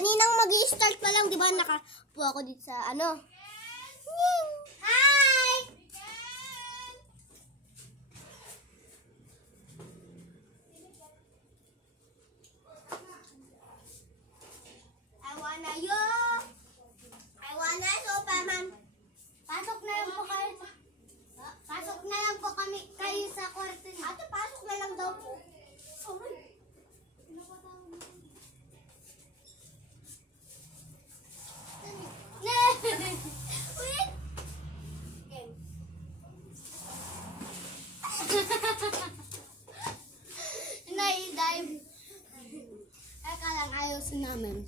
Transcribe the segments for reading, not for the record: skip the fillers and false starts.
Kaninang mag-i-start pa lang, di ba? Nakapo ako dito sa ano. Hi! I wanna Superman. Pasok na lang po kayo. Pasok na lang po kayo sa kwarto niyo. Ate, pasok na lang daw po. Sorry. Wait. Nai-dive. Eka lang, ayusin namin.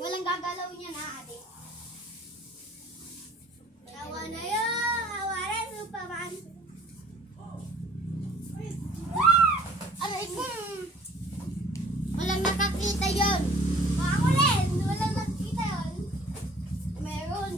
Walang gagalaw niya na, ate. Awa na yun! Awa na, Superman! Aray ko! Walang nakakita yun! Ako rin! Walang nakakita yun! Meron!